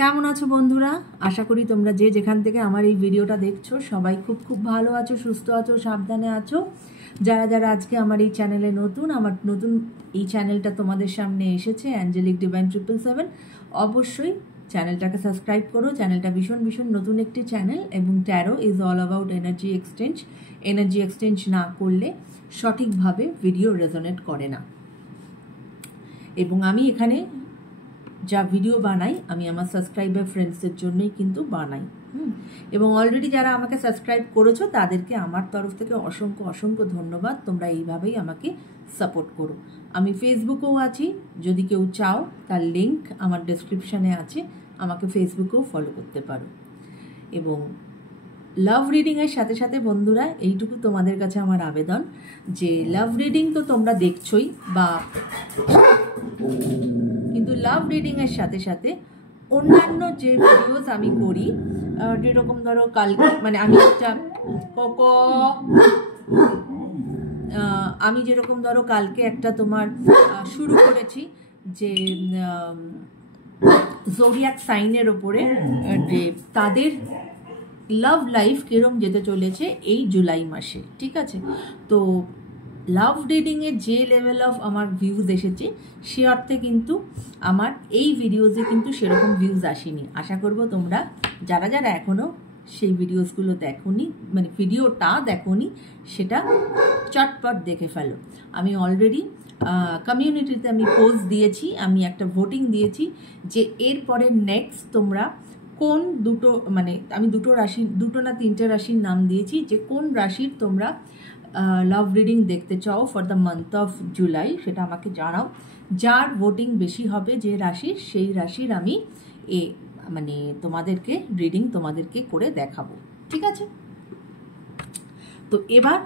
কেমন আছো বন্ধুরা? আশা করি তোমরা যে যেখান থেকে আমার এই ভিডিওটা দেখছো সবাই খুব খুব ভালো আছো, সুস্থ আছো, সাবধানে আছো। যারা যারা আজকে আমার এই চ্যানেলে নতুন, আমার নতুন এই চ্যানেলটা তোমাদের সামনে এসেছে অ্যাঞ্জেলিক ডিভাইন 777, অবশ্যই চ্যানেলটাকে সাবস্ক্রাইব করো। চ্যানেলটা ভীষণ ভীষণ নতুন একটি চ্যানেল এবং taro is all about energy exchange. Energy exchange না করলে সঠিকভাবে ভিডিও রেজোনেট করে না। এবং আমি এখানে যা ভিডিও বানাই আমি আমার সাবস্ক্রাইবার ফ্রেন্ডসদের জন্যই কিন্তু বানাই। এবং অলরেডি যারা আমাকে সাবস্ক্রাইব করেছো তাদেরকে আমার তরফ থেকে অসংখ্য অসংখ্য ধন্যবাদ। তোমরা এইভাবেই আমাকে সাপোর্ট করো। আমি ফেসবুকেও আছি, যদি কেউ চাও তার লিঙ্ক আমার ডেসক্রিপশানে আছে, আমাকে ফেসবুকেও ফলো করতে পারো। এবং লাভ রিডিংয়ের সাথে সাথে বন্ধুরা এইটুকু তোমাদের কাছে আমার আবেদন যে লাভ রিডিং তো তোমরা দেখছোই, কিন্তু লাভ রিডিংয়ের সাথে সাথে অন্যান্য যে ভিডিওস আমি করি, যেরকম ধরো কালকে মানে আমি যেরকম ধরো কালকে একটা তোমার শুরু করেছি যে জোডিয়াক সাইনের ওপরে যে তাদের লাভ লাইফ কিরম যেতে চলেছে এই জুলাই মাসে, ঠিক আছে? তো লাভ রিডিংয়ে যে লেভেল অফ আমার ভিউজ এসেছে সে অর্থে কিন্তু আমার এই ভিডিওসে কিন্তু সেরকম ভিউজ আসেনি। আশা করব তোমরা যারা যারা এখনও সেই ভিডিওসগুলো দেখোনি, মানে ভিডিওটা দেখোনি, সেটা চটপট দেখে ফেলো। আমি অলরেডি কমিউনিটিতে আমি পোস্ট দিয়েছি, আমি একটা ভোটিং দিয়েছি যে এরপরে নেক্সট তোমরা কোন দুটো, মানে আমি দুটো না তিনটে রাশির নাম দিয়েছি যে কোন রাশির তোমরা লাভ রিডিং দেখতে চাও for the month of July, সেটা আমাকে জানাও। যার ভোটিং বেশি হবে যে রাশির, সেই রাশির আমি মানে তোমাদেরকে রিডিং তোমাদেরকে করে দেখাবো, ঠিক আছে? তো এবার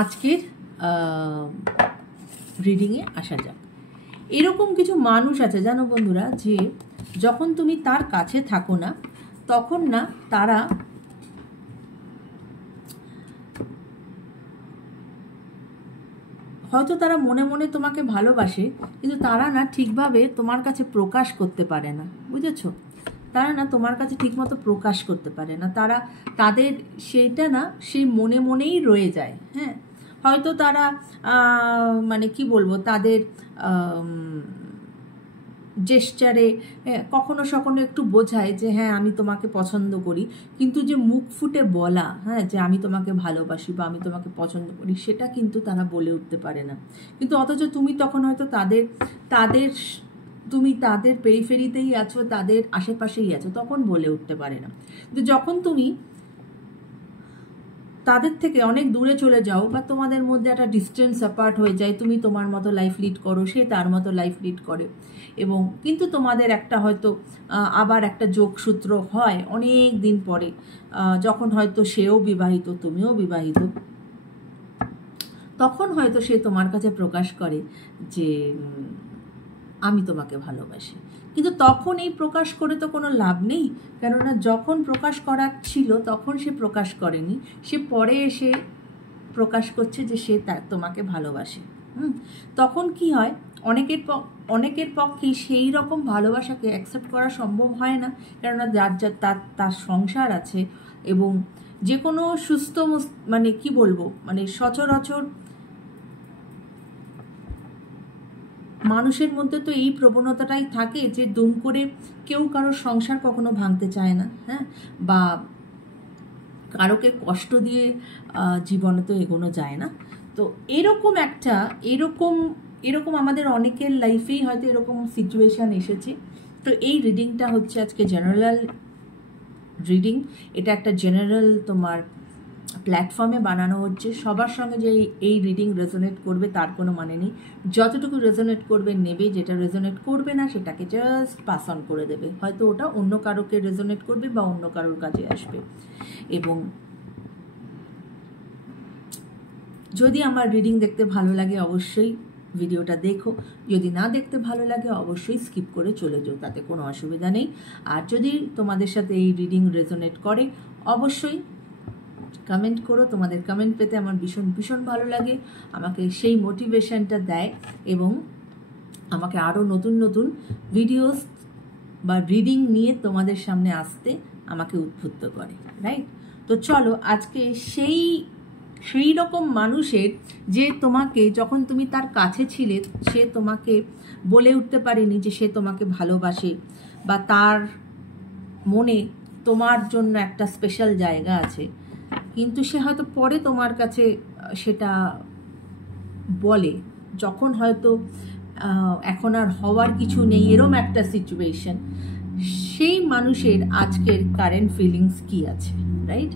আজকের রিডিংয়ে আসা যাক। এরকম কিছু মানুষ আছে জানো বন্ধুরা, যে যখন তুমি তার কাছে থাকো না তখন না তারা হয়তো তারা মনে মনে তোমাকে ভালোবাসে, কিন্তু তারা না ঠিকভাবে তোমার কাছে প্রকাশ করতে পারে না, বুঝেছো? তারা না তোমার কাছে ঠিকমতো প্রকাশ করতে পারে না, তাদের সেইটা না সেই মনে মনেই রয়ে যায়। হ্যাঁ, হয়তো তারা মানে কি বলবো, তাদের জেস্টারে কখনো সখনো একটু বোঝায় যে হ্যাঁ আমি তোমাকে পছন্দ করি, কিন্তু যে মুখ ফুটে বলা, হ্যাঁ, যে আমি তোমাকে ভালোবাসি বা আমি তোমাকে পছন্দ করি, সেটা কিন্তু তারা বলে উঠতে পারে না। কিন্তু অথচ তুমি তখন হয়তো তুমি তাদের পেরিফেরিতেই আছো, তাদের আশেপাশেই আছো, তখন বলে উঠতে পারে না। কিন্তু যখন তুমি তাদের থেকে অনেক দূরে চলে যাও বা তোমাদের মধ্যে একটা ডিস্টেন্স অ্যাপার্ট হয়ে যায়, তুমি তোমার মতো লাইফ লিড করো, সে তার মতো লাইফ লিড করে, এবং কিন্তু তোমাদের একটা হয়তো আবার একটা যোগসূত্র হয় অনেক দিন পরে, যখন হয়তো সেও বিবাহিত তুমিও বিবাহিত, তখন হয়তো সে তোমার কাছে প্রকাশ করে যে আমি তোমাকে ভালোবাসি। কিন্তু তখন এই প্রকাশ করে তো কোনো লাভ নেই, কেননা যখন প্রকাশ করার ছিল তখন সে প্রকাশ করেনি, সে পরে এসে প্রকাশ করছে যে সে তোমাকে ভালোবাসে। তখন কি হয়, অনেকের পক্ষেই সেই রকম ভালোবাসাকে অ্যাকসেপ্ট করা সম্ভব হয় না, কেননা যার তার সংসার আছে, এবং যে কোনো সুস্থ মানে কি বলবো, মানে সচরাচর মানুষের মধ্যে তো এই প্রবণতাটাই থাকে যে দুম করে কেউ কারোর সংসার কখনো ভাঙতে চায় না, হ্যাঁ, বা কারোকে কষ্ট দিয়ে জীবনে তো এগোনো যায় না। তো এরকম আমাদের অনেকের লাইফেই হয়তো এরকম সিচুয়েশান এসেছে। তো এই রিডিংটা হচ্ছে আজকে জেনারেল রিডিং, এটা একটা জেনারেল তোমার প্ল্যাটফর্মে বানানো হচ্ছে। সবার সঙ্গে যে এই রিডিং রেজোনেট করবে তার কোনো মানে নেই, যতটুকু রেজোনেট করবে নেবে, যেটা রেজোনেট করবে না সেটাকে জাস্ট পাস অন করে দেবে, হয়তো ওটা অন্য কারোকে রেজোনেট করবে বা অন্য কারোর কাছে আসবে। এবং যদি আমার রিডিং দেখতে ভালো লাগে অবশ্যই ভিডিওটা দেখো, যদি না দেখতে ভালো লাগে অবশ্যই স্কিপ করে চলে যাও, তাতে কোনো অসুবিধা নেই। আর যদি তোমাদের সাথে এই রিডিং রেজোনেট করে অবশ্যই কমেন্ট করো, তোমাদের কমেন্ট পেতে আমার ভীষণ ভীষণ ভালো লাগে, আমাকে সেই মোটিভেশনটা দেয় এবং আমাকে আরও নতুন নতুন ভিডিওস বা রিডিং নিয়ে তোমাদের সামনে আসতে আমাকে উদ্বুদ্ধ করে, রাইট? তো চলো আজকে সেই রকম মানুষের যে তোমাকে যখন তুমি তার কাছে ছিলে সে তোমাকে বলে উঠতে পারেনি যে সে তোমাকে ভালোবাসে বা তার মনে তোমার জন্য একটা স্পেশাল জায়গা আছে, কিন্তু সে হয়তো পরে তোমার কাছে সেটা বলে যখন হয়তো এখন আর হওয়ার কিছু নেই, এরম একটা সিচুয়েশন। সেই মানুষের আজকের কারেন্ট ফিলিংস কি আছে, রাইট?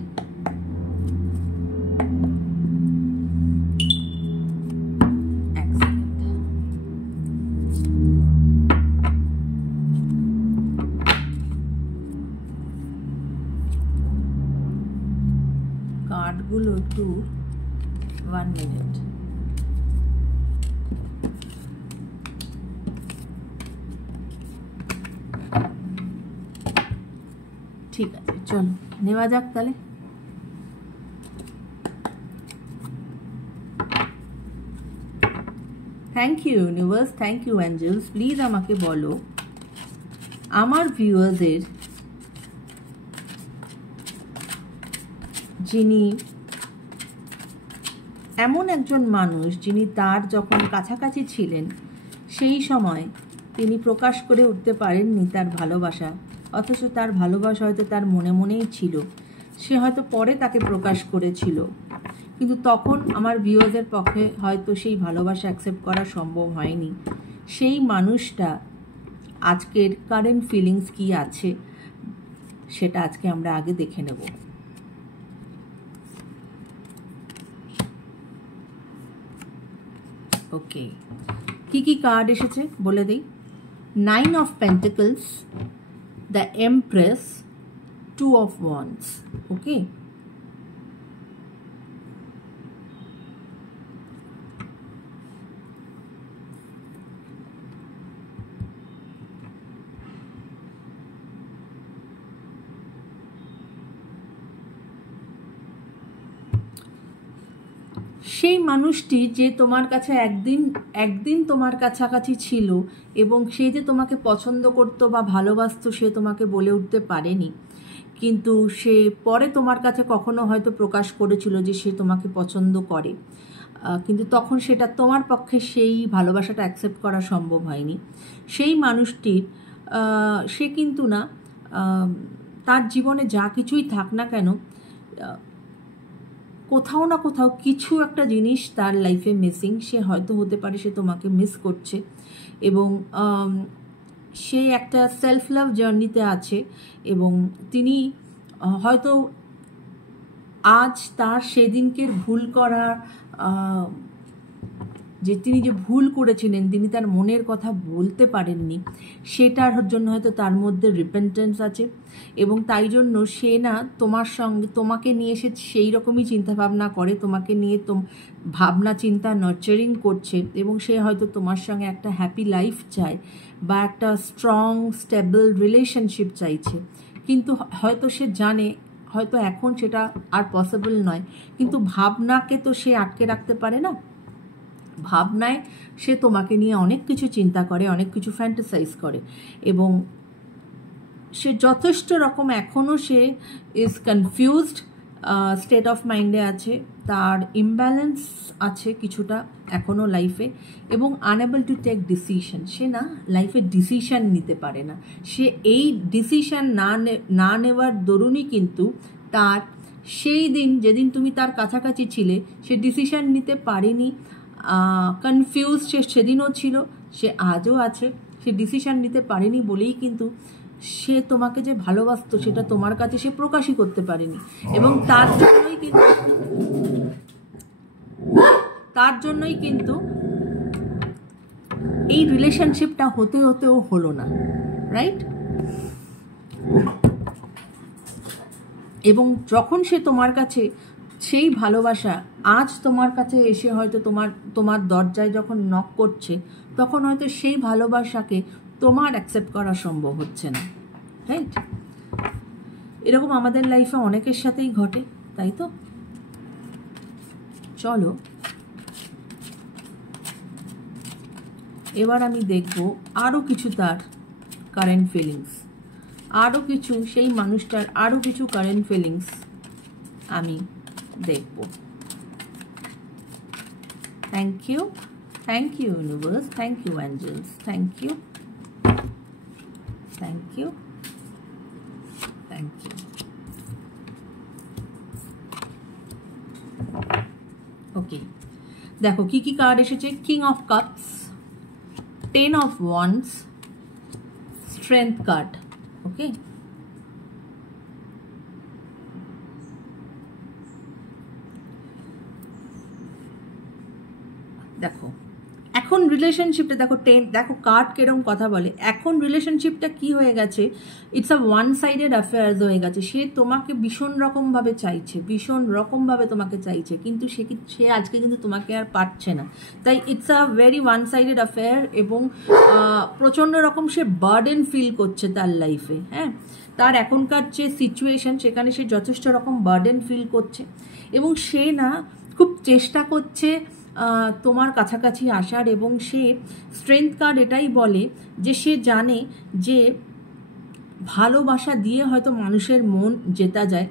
কার্ডগুলো একটু 1 মিনিট। ঠিক আছে, চলো নেওয়া যাক তাহলে। Thank you universe, thank you angels. Please আমাকে বলো আমার ভিউয়ার্সের যিনি এমন একজন মানুষ যিনি তার যখন কাছাকাছি ছিলেন সেই সময় তিনি প্রকাশ করে উঠতে পারেননি তার ভালোবাসা, অথচ তার ভালোবাসা হয়তো তার মনে মনেই ছিল, সে হয়তো পরে তাকে প্রকাশ করেছিল, কিন্তু তখন আমার ভিউয়ার্সের পক্ষে হয়তো সেই ভালোবাসা অ্যাকসেপ্ট করা সম্ভব হয়নি। সেই মানুষটা আজকের কারেন্ট ফিলিংস কি আছে সেটা আজকে আমরা আগে দেখে নেব। ওকে, কি কি কার্ড এসেছে বলে দিই। 9 of Pentacles, the Empress, 2 of Wands. ওকে, সেই মানুষটি যে তোমার কাছে একদিন তোমার কাছাকাছি ছিল এবং সে যে তোমাকে পছন্দ করতো বা ভালোবাসতো সে তোমাকে বলে উঠতে পারেনি, কিন্তু সে পরে তোমার কাছে কখনো হয়তো প্রকাশ করেছিল যে সে তোমাকে পছন্দ করে, কিন্তু তখন সেটা তোমার পক্ষে সেই ভালোবাসাটা অ্যাকসেপ্ট করা সম্ভব হয়নি। সেই মানুষটির সে কিন্তু না, তার জীবনে যা কিছুই থাক না কেন কোথাও না কোথাও কিছু একটা জিনিস তার লাইফে মিসিং। সে হয়তো হতে পারে সে তোমাকে মিস করছে এবং সে একটা সেলফ লাভ জার্নিতে আছে এবং তিনি হয়তো আজ তার সেদিনকের ভুল করার যে তিনি যে ভুল করেছিলেন তিনি তার মনের কথা বলতে পারেননি, সেটার জন্য হয়তো তার মধ্যে রিপেন্টেন্স আছে এবং তাই জন্য সে না তোমাকে নিয়ে সে সেই রকমই চিন্তাভাবনা করে, তোমাকে নিয়ে ভাবনা চিন্তা নার্চারিং করছে এবং সে হয়তো তোমার সঙ্গে একটা হ্যাপি লাইফ চায় বা একটা স্ট্রং স্টেবল রিলেশনশিপ চাইছে, কিন্তু হয়তো সে জানে হয়তো এখন সেটা আর পসিবল নয়, কিন্তু ভাবনাকে তো সে আটকে রাখতে পারে না। ভাবনায় সে তোমাকে নিয়ে অনেক কিছু চিন্তা করে, অনেক কিছু ফ্যান্টাসাইজ করে এবং সে যথেষ্ট রকম এখনও সে ইজ কনফিউজড স্টেট অফ মাইন্ডে আছে, তার ইমব্যালেন্স আছে কিছুটা এখনও লাইফে এবং আনএবল টু টেক ডিসিশন। সে না লাইফে ডিসিশন নিতে পারে না, সে এই ডিসিশন না নেওয়ার দরুনই কিন্তু তার সেই দিন যেদিন তুমি তার কাছাকাছি ছিলে সে ডিসিশন নিতে পারেনি, কনফিউজ সে সেদিনও ছিল, সে আজও আছে, সে ডিসিশন নিতে পারেনি বলেই কিন্তু সে তোমাকে যে ভালোবাসতো সেটা তোমার কাছে সে প্রকাশই করতে পারেনি এবং তার জন্যই কিন্তু এই রিলেশনশিপটা হতেও হলো না, রাইট? এবং যখন সে তোমার কাছে সেই ভালোবাসা আজ তোমার কাছে এসে হয়তো তোমার দরজায় যখন নক করছে তখন হয়তো সেই ভালোবাসাকে তোমার অ্যাকসেপ্ট করা সম্ভব হচ্ছে না, রাইট? এরকম আমাদের লাইফে অনেকের সাথেই ঘটে, তাই তো? চলো এবার আমি দেখব আরও কিছু তার কারেন্ট ফিলিংস। আরও কিছু সেই মানুষটার আরও কিছু কারেন্ট ফিলিংস আমি দেখব। Thank you universe, thank you angels, thank you, thank you, thank you. Okay, দেখো কি কি কার্ড এসেছে। King of cups, 10 of wands, strength card. Okay, দেখো এখন রিলেশনশিপটা দেখো 10, দেখো কার্ড কিরকম কথা বলে। এখন রিলেশনশিপটা কি হয়ে গেছে, it's a one sided affairs হয়ে গেছে। সে তোমাকে ভীষণ রকমভাবে চাইছে, ভীষণ রকমভাবে তোমাকে চাইছে, কিন্তু সে আজকে কিন্তু তোমাকে আর পারছে না। তাই it's a very one sided affair, এবং প্রচণ্ড রকম সে বার্ডেন ফিল করছে তার লাইফে। হ্যাঁ, তার এখনকার যে সিচুয়েশন সেখানে সে যথেষ্ট রকম বার্ডেন ফিল করছে, এবং সে না খুব চেষ্টা করছে তোমার কাছাকাছি আসার। এবং সে স্ট্রেংথ কার্ড এটাই বলে যে সে জানে যে ভালোবাসা দিয়ে হয়তো মানুষের মন জেতা যায়,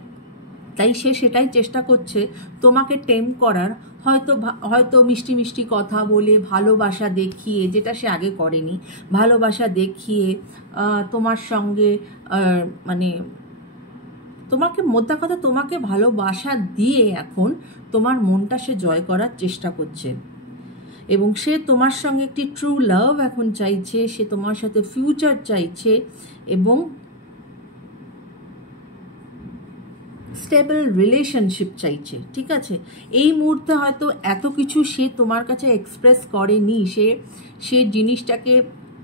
তাই সে সেটাই চেষ্টা করছে তোমাকে টেম করার। হয়তো মিষ্টি মিষ্টি কথা বলে, ভালোবাসা দেখিয়ে, যেটা সে আগে করেনি, ভালোবাসা দেখিয়ে তোমার সঙ্গে মানে তোমাকে, মোদ্দা কথা তোমাকে ভালোবাসা দিয়ে এখন তোমার মনটা সে জয় করার চেষ্টা করছে। এবং সে তোমার সঙ্গে একটি ট্রু লাভ এখন চাইছে, সে তোমার সাথে ফিউচার চাইছে, এবং স্টেবল রিলেশনশিপ চাইছে। ঠিক আছে, এই মুহূর্তে হয়তো এত কিছু সে তোমার কাছে এক্সপ্রেস করেনি, সে জিনিসটাকে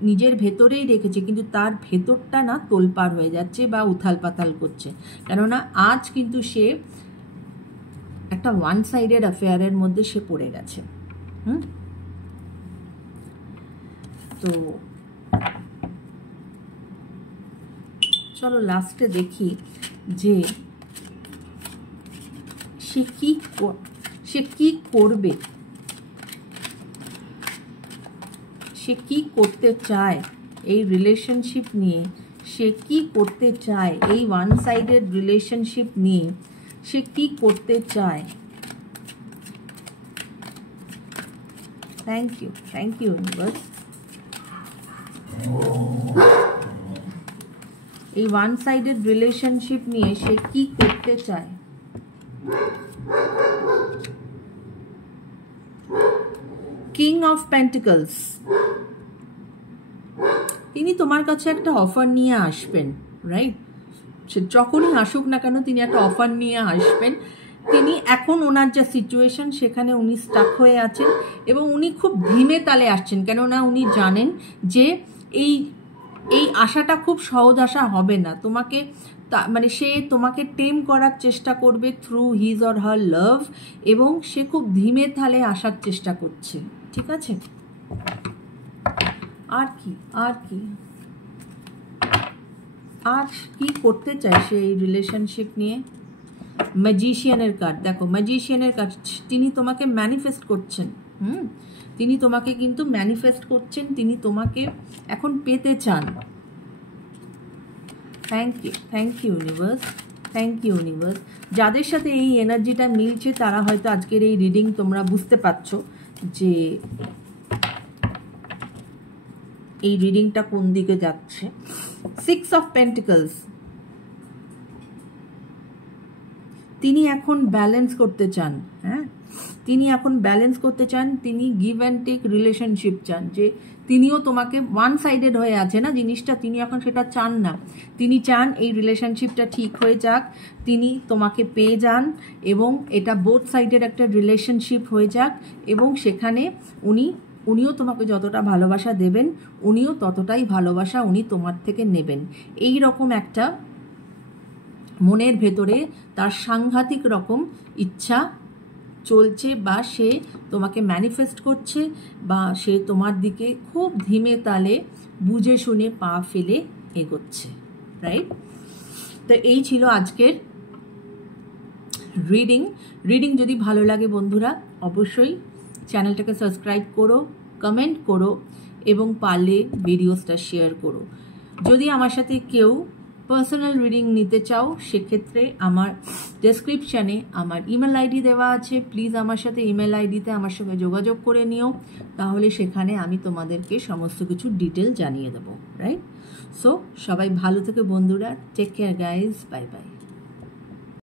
নিজের ভেতরেই রেখেছে, কিন্তু তার ভেতরটা না তোলপাড় হয়ে যাচ্ছে বা উথাল পাতাল করছে। কেননা আজ কিন্তু সে একটা ওয়ান সাইডেড অ্যাফেয়ারের মধ্যে সে পড়ে গেছে। তো চলো লাস্টে দেখি যে সে কি করবে, সে কি করতে চায় এই রিলেশনশিপ নিয়ে, সে কি করতে চায় এই ওয়ান সাইডেড রিলেশনশিপ নিয়ে, সে কি করতে চায়। Thank you universe. এই ওয়ান সাইডেড রিলেশনশিপ নিয়ে সে কি করতে চায়। কিং অফ পেন্টিকলস, তিনি তোমার কাছে একটা অফার নিয়ে আসবেন, রাইট? সে যখনই আসুক না কেন তিনি একটা অফার নিয়ে আসবেন। তিনি এখন ওনার যা সিচুয়েশন সেখানে উনি স্টাক হয়ে আছেন, এবং উনি খুব ধীমে তালে আসছেন, কেননা উনি জানেন যে এই আশাটা খুব সহজ আশা হবে না। তোমাকে মানে সে তোমাকে টেম করার চেষ্টা করবে থ্রু হিজ অর হার লাভ, এবং সে খুব ধীমে তালে আসার চেষ্টা করছে। ঠিক আছে, আর কি করতে চায় সে এই রিলেশনশিপ নিয়ে। ম্যাজিশিয়ানের কার্ড, দেখো ম্যাজিশিয়ানের কার্ড, তিনি তোমাকে ম্যানিফেস্ট করছেন। তিনি তোমাকে কিন্তু ম্যানিফেস্ট করছেন, তিনি তোমাকে এখন পেতে চান। Thank you universe, thank you universe. যাদের সাথে এই এনার্জিটা মিলছে তারা হয়তো আজকের এই রিডিং তোমরা বুঝতে পারছো যে এই রিডিংটা কোন দিকে যাচ্ছে। 6 অফ পেন্টিকলস, তিনি এখন ব্যালেন্স করতে চান। হ্যাঁ, তিনি এখন ব্যালেন্স করতে চান, তিনি গিভ অ্যান্ড টেক রিলেশনশিপ চান। যে তিনিও তোমাকে ওয়ান সাইডেড হয়ে আছে না জিনিসটা, তিনি এখন সেটা চান না। তিনি চান এই রিলেশনশিপটা ঠিক হয়ে যাক, তিনি তোমাকে পেয়ে যান, এবং এটা বোথ সাইডের একটা রিলেশনশিপ হয়ে যাক, এবং সেখানে উনিও তোমাকে যতটা ভালোবাসা দেবেন, উনিও ততটাই ভালোবাসা উনি তোমার থেকে নেবেন। এই রকম একটা মনের ভেতরে তার সাংঘাতিক রকম ইচ্ছা চলছে, বা সে তোমাকে ম্যানিফেস্ট করছে, বা সে তোমার দিকে খুব ধীমে তালে বুঝে শুনে পা ফেলে এগোচ্ছে, রাইট? তো এই ছিল আজকের রিডিং। যদি ভালো লাগে বন্ধুরা অবশ্যই চ্যানেলটাকে সাবস্ক্রাইব করো, কমেন্ট করো, এবং পারলে ভিডিওসটা শেয়ার করো। যদি আমার সাথে কেউ পার্সোনাল রিডিং নিতে চাও সেক্ষেত্রে আমার ডেসক্রিপশানে আমার ইমেল আইডি দেওয়া আছে, প্লিজ আমার সাথে ইমেল আইডিতে আমার সঙ্গে যোগাযোগ করে নিও, তাহলে সেখানে আমি তোমাদেরকে সমস্ত কিছু ডিটেল জানিয়ে দেবো, রাইট? সো সবাই ভালো থেকে বন্ধুরা, take care guys, bye by.